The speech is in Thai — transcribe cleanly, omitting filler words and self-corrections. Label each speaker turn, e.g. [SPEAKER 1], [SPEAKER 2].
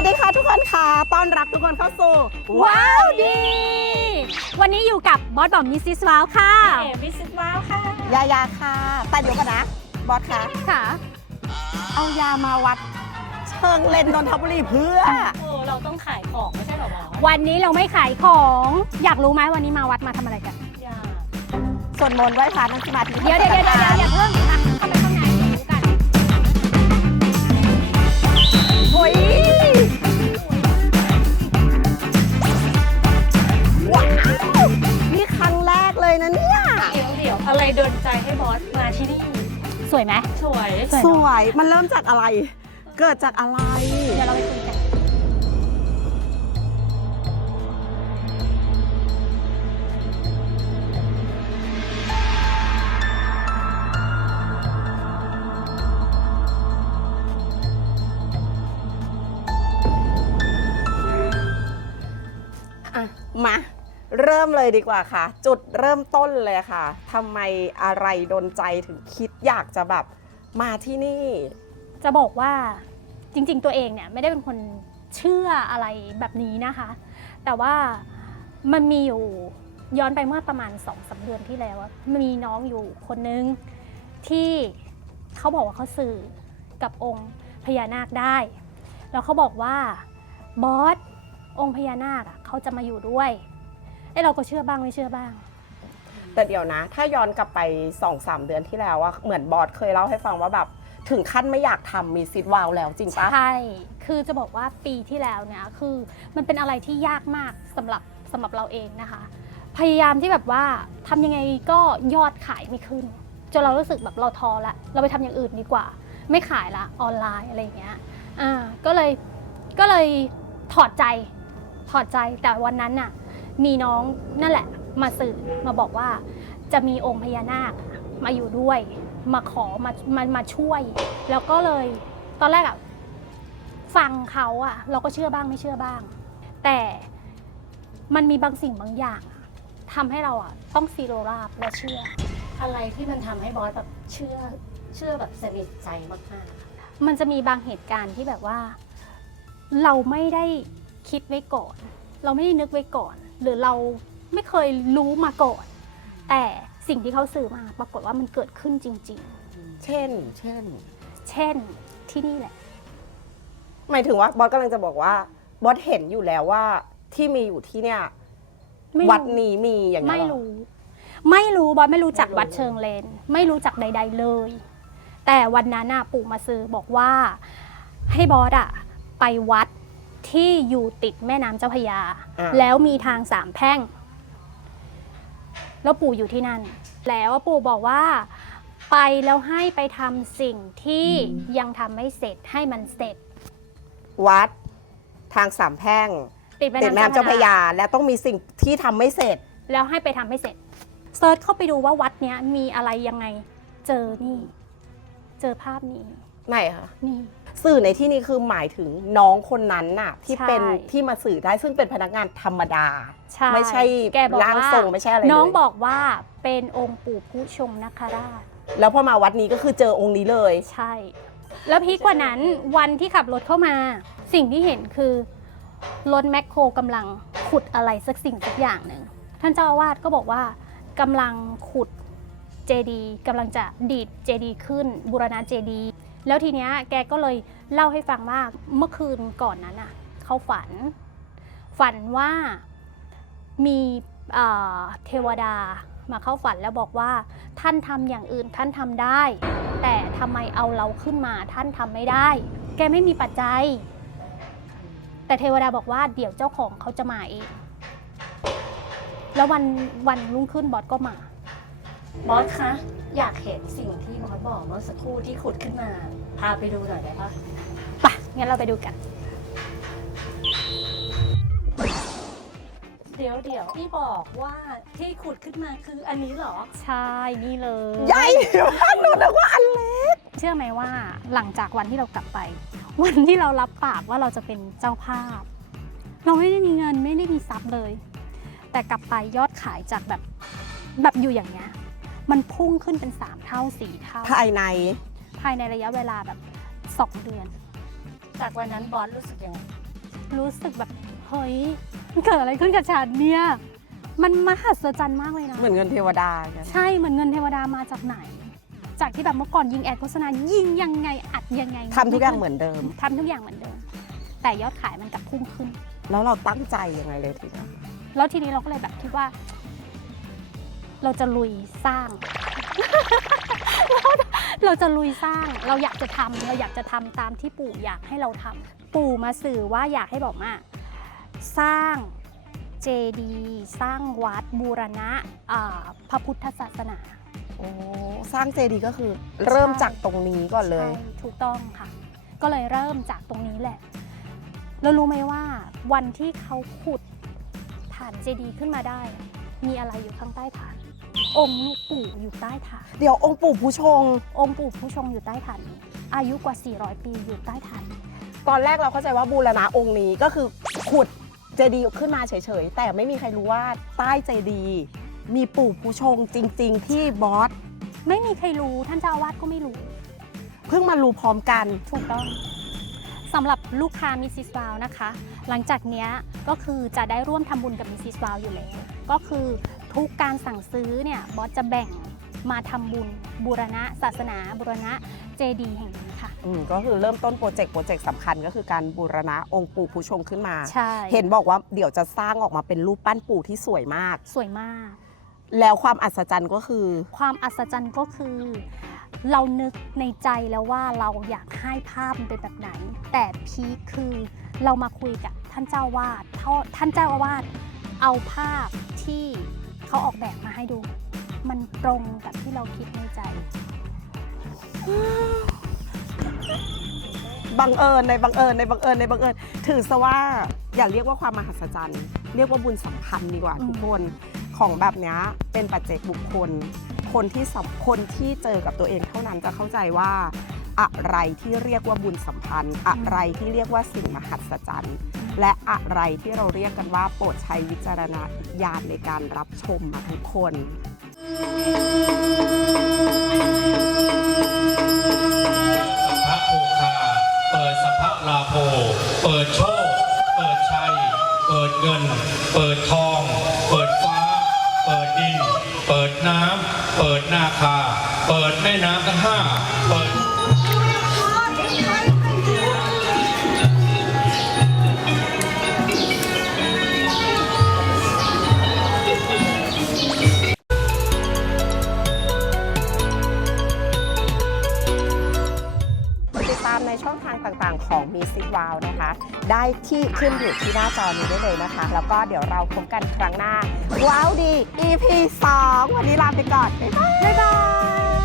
[SPEAKER 1] วัสดีค่ะทุกคนค่ะต้อนรับทุกคนเข้าสู่
[SPEAKER 2] ว้าวดีวันนี้อยู่กับบอสบอมมิสซิสว้าวค่ะ
[SPEAKER 3] มิสซิสว้าวค่ะ
[SPEAKER 1] ยายาค่ะแต่เดี๋ยวก่อนนะบอสคะ
[SPEAKER 2] ค่ะ
[SPEAKER 1] เอายามาวัดเชิงเลนนนทบุรีเพื่อ
[SPEAKER 3] เราต้องขายของไม่ใช่หรอ
[SPEAKER 2] วันนี้เราไม่ขายของอยากรู้ไหมวันนี้มาวัดมาทำอะไรกัน
[SPEAKER 1] สวดมนต์ไหว้พระนั่งสมาธิ
[SPEAKER 2] เดี๋ยวอย่าเพิ่งค่ะเข้าไปข้างในรู้กัน
[SPEAKER 1] โอ้ยว้าวนี่ครั้งแรกเลยนะเนี่ย
[SPEAKER 3] เดี๋ยวอะไรโดนใจให้บอสมาที่นี่
[SPEAKER 2] สวยไหม
[SPEAKER 3] ส
[SPEAKER 1] วยมันเริ่มจากอะไรเกิดจากอะไร
[SPEAKER 2] เดี๋ยวเราไปคุยกัน
[SPEAKER 1] มาเริ่มเลยดีกว่าค่ะจุดเริ่มต้นเลยค่ะทำไมอะไรดลใจถึงคิดอยากจะแบบมาที่นี่
[SPEAKER 2] จะบอกว่าจริงๆตัวเองเนี่ยไม่ได้เป็นคนเชื่ออะไรแบบนี้นะคะแต่ว่ามันมีอยู่ย้อนไปเมื่อประมาณ 2-3 เดือนที่แล้วมีน้องอยู่คนนึงที่เขาบอกว่าเขาสื่อกับองค์พญานาคได้แล้วเขาบอกว่าบอสองค์พญานาคเขาจะมาอยู่ด้วยเราก็เชื่อบ้างไม่เชื่อบ้าง
[SPEAKER 1] แต่เดี๋ยวนะถ้าย้อนกลับไป 2-3 เดือนที่แล้วเหมือนบอสเคยเล่าให้ฟังว่าแบบถึงขั้นไม่อยากทำมิสซิสว้าวแล้วจริงปะ
[SPEAKER 2] ใช่คือจะบอกว่าปีที่แล้วเนี่ยคือมันเป็นอะไรที่ยากมากสำหรับเราเองนะคะพยายามที่แบบว่าทำยังไงก็ยอดขายไม่ขึ้นจนเรารู้สึกแบบเราท้อละเราไปทำอย่างอื่นดีกว่าไม่ขายละออนไลน์อะไรอย่างเงี้ยก็เลยถอดใจแต่วันนั้นน่ะมีน้องนั่นแหละมาสื่อมาบอกว่าจะมีองค์พญานาคมาอยู่ด้วยมาขอมาช่วยแล้วก็เลยตอนแรกฟังเขาเราก็เชื่อบ้างไม่เชื่อบ้างแต่มันมีบางสิ่งบางอย่างทำให้เราต้องซีโรราบและเชื่อ
[SPEAKER 3] อะไรที่มันทำให้บอสแบบเชื่อแบบสนิทใจมาก
[SPEAKER 2] ๆมันจะมีบางเหตุการณ์ที่แบบว่าเราไม่ได้คิดไว้ก่อนเราไม่ได้นึกไว้ก่อนหรือเราไม่เคยรู้มาก่อนแต่สิ่งที่เขาสื่อมาปรากฏว่ามันเกิดขึ้นจริง
[SPEAKER 1] ๆเช่น
[SPEAKER 2] ที่นี่แหละ
[SPEAKER 1] หมายถึงว่าบอสกำลังจะบอกว่าบอสเห็นอยู่แล้วว่าที่มีอยู่ที่เนี่ยวัดนี้มีอย่างนี้
[SPEAKER 2] ไม่รู้บอสไม่รู้จักวัดเชิงเลนไม่รู้จักใดๆเลยแต่วันนั้นปู่มาซื้อบอกว่าให้บอสไปวัดที่อยู่ติดแม่น้ำเจ้าพระยาแล้วมีทางสามแพร่งแล้วปู่อยู่ที่นั่นแล้วปู่บอกว่าไปแล้วให้ไปทำสิ่งที่ยังทำไม่เสร็จให้มันเสร็จ
[SPEAKER 1] วัดทางสามแพร่งติดแม่น้ำเจ้าพระยาแล้วต้องมีสิ่งที่ทำไม่เสร็จ
[SPEAKER 2] แล้วให้ไปทำให้เสร็จเซิร์ชเข้าไปดูว่าวัดเนี้ยมีอะไรยังไงเจอภาพนี้
[SPEAKER 1] ไหนคะ
[SPEAKER 2] นี่
[SPEAKER 1] สื่อในที่นี้คือหมายถึงน้องคนนั้นน่ะที่เป็นที่มาสื่อได้ซึ่งเป็นพนักงานธรรมดาไม่ใช่ร่างทรงไม่ใช่อะไร
[SPEAKER 2] น้องบอกว่าเป็นองค์ปู่ผู้ชงนคราช
[SPEAKER 1] แล้วพอมาวัดนี้ก็คือเจอองค์นี้เลย
[SPEAKER 2] ใช่แล้วพีคกว่านั้นวันที่ขับรถเข้ามาสิ่งที่เห็นคือรถแมคโครกำลังขุดอะไรสักสิ่งสักอย่างหนึ่งท่านเจ้าอาวาสก็บอกว่ากำลังขุดเจดีย์กำลังจะดีดเจดีย์ขึ้นบูรณะเจดีย์แล้วทีเนี้ยแกก็เลยเล่าให้ฟังว่าเมื่อคืนก่อนนั้นเขาฝันว่ามีเทวดามาเข้าฝันแล้วบอกว่าท่านทำอย่างอื่นท่านทำได้แต่ทำไมเอาเราขึ้นมาท่านทำไม่ได้แกไม่มีปัจจัยแต่เทวดาบอกว่าเดี๋ยวเจ้าของเขาจะมาเองแล้ววันรุ่งขึ้นบอสก็มา
[SPEAKER 3] บอสคะอยากเห็นสิ่งที่บอสบอกเมื่อสักครู่ที่ขุดขึ้นมาพาไปดูหน่อยได้ปะ
[SPEAKER 2] ไปงั้นเราไปดูกัน
[SPEAKER 3] เดี๋ยวที่บอกว่าที่ขุดขึ้นมาคืออันนี้เหรอ
[SPEAKER 2] ใช่นี่เลย
[SPEAKER 1] ใหญ่มากหนูนึกว่าอันเล็ก
[SPEAKER 2] เชื่อไหมว่าหลังจากวันที่เรากลับไปวันที่เรารับปากว่าเราจะเป็นเจ้าภาพเราไม่ได้มีเงินไม่ได้มีทรัพย์เลยแต่กลับไปยอดขายจากแบบอยู่อย่างเงี้ยมันพุ่งขึ้นเป็น3 เท่า 4 เท่า
[SPEAKER 1] ภายใน
[SPEAKER 2] ระยะเวลาแบบ2 เดือน
[SPEAKER 3] จากวันนั้นบอสรู้สึกยังไง
[SPEAKER 2] รู้สึกแบบเฮ้ยมันเกิดอะไรขึ้นกับฉันเนี่ย มันมหัศจรรย์มากเลยนะ
[SPEAKER 1] เหมือนเงินเทวดากัน
[SPEAKER 2] ใช่เหมือนเงินเทวดามาจากไหน จากที่แบบเมื่อก่อนยิงแอดโฆษณายิงยังไงอัดยังไง
[SPEAKER 1] ทำทุกอย่างเหมือนเดิม
[SPEAKER 2] ทำทุกอย่างเหมือนเดิม แต่ยอดขายมันกลับพุ่งขึ้น
[SPEAKER 1] แล้วเราตั้งใจยังไงเลยทีเนี้ย
[SPEAKER 2] แล้วทีนี้เราก็เลยแบบคิดว่า เราจะลุยสร้าง เราจะลุยสร้าง เราอยากจะทำเราอยากจะทำตามที่ปู่อยากให้เราทำปู่มาสื่อว่าอยากให้บอกว่าสร้างเจดีย์สร้างวัดบูรณะพระพุทธศาสนา
[SPEAKER 1] โอ้สร้างเจดีย์ก็คือเริ่มจากตรงนี้ก่อนเลย
[SPEAKER 2] ใช่ถูกต้องค่ะ ก็เลยเริ่มจากตรงนี้แหละ แล้วรู้ไหมว่าวันที่เขาขุดฐานเจดีย์ขึ้นมาได้ มีอะไรอยู่ข้างใต้ฐาน องค์ลูกปู่อยู่ใต้ฐาน
[SPEAKER 1] เดี๋ยวองค์ปู่ผู้ชง
[SPEAKER 2] องค์ปู่ผู้ชงอยู่ใต้ฐานนี้อายุกว่า 400 ปีอยู่ใต้ฐานนี้
[SPEAKER 1] ตอนแรกเราเข้าใจว่าบูรณะองค์นี้ก็คือขุดเจดีย์ขึ้นมาเฉยๆ แต่ไม่มีใครรู้ว่าใต้เจดีย์มีปู่ผู้ชงจริง ๆ ที่บอส
[SPEAKER 2] ไม่มีใครรู้ท่านเจ้าอาวาสก็ไม่รู้
[SPEAKER 1] เพิ่งมารู้พร้อมกัน
[SPEAKER 2] ถูกต้องสำหรับลูกค้ามิสซิสวาวนะคะ หลังจากเนี้ยก็คือจะได้ร่วมทำบุญกับมิสซิสวาวอยู่แล้วก็คือทุกการสั่งซื้อเนี่ยบอสจะแบ่งมาทำบุญบูรณะศาสนาบูรณะเจดีย์แห่งนี้ค่ะ
[SPEAKER 1] ก็คือเริ่มต้นโปรเจกต์สำคัญก็คือการบูรณะองค์ปู่ผู้ชงขึ้นมา
[SPEAKER 2] ใช่
[SPEAKER 1] เห็นบอกว่าเดี๋ยวจะสร้างออกมาเป็นรูปปั้นปู่ที่สวยมาก
[SPEAKER 2] สวยมาก
[SPEAKER 1] แล้วความอัศจรรย์ก็คือ
[SPEAKER 2] ความอัศจรรย์ก็คือ เรานึกในใจแล้วว่าเราอยากให้ภาพมันเป็นแบบไหน แต่พีคคือเรามาคุยกับท่านเจ้าวาดท่านเจ้าอาวาสเอาภาพที่เขาออกแบบมาให้ดู มันตรงกับที่เราคิดในใจ
[SPEAKER 1] บังเอิญในบังเอิญถือซะว่าอย่าเรียกว่าความมหัศจรรย์เรียกว่าบุญสัมพันธ์ดีกว่าทุกคนของแบบนี้เป็นปัจเจกบุคคลคนที่เจอกับตัวเองเท่านั้นจะเข้าใจว่าอะไรที่เรียกว่าบุญสัมพันธ์อะไรที่เรียกว่าสิ่งมหัศจรรย์และอะไรที่เราเรียกกันว่าโปรดใช้วิจารณญาณในการรับชมทุกคน
[SPEAKER 4] พระโอคาเปิดสัพพะลาโภเปิดโชค เปิดชัย เปิดเงิน เปิดทอง เปิดฟ้า เปิดดิน เปิดน้ำ เปิดนาคา เปิดแม่น้ำทั้งห้าเปิด
[SPEAKER 1] ติดตามในช่องทางต่างๆของ Music Wow นะคะ ได้ที่ขึ้นอยู่ที่หน้าจอนี้ได้เลยนะคะ แล้วก็เดี๋ยวเราพบกันครั้งหน้า ว้าวดี EP 2 วันนี้ลาไปก่อน บ๊ายบาย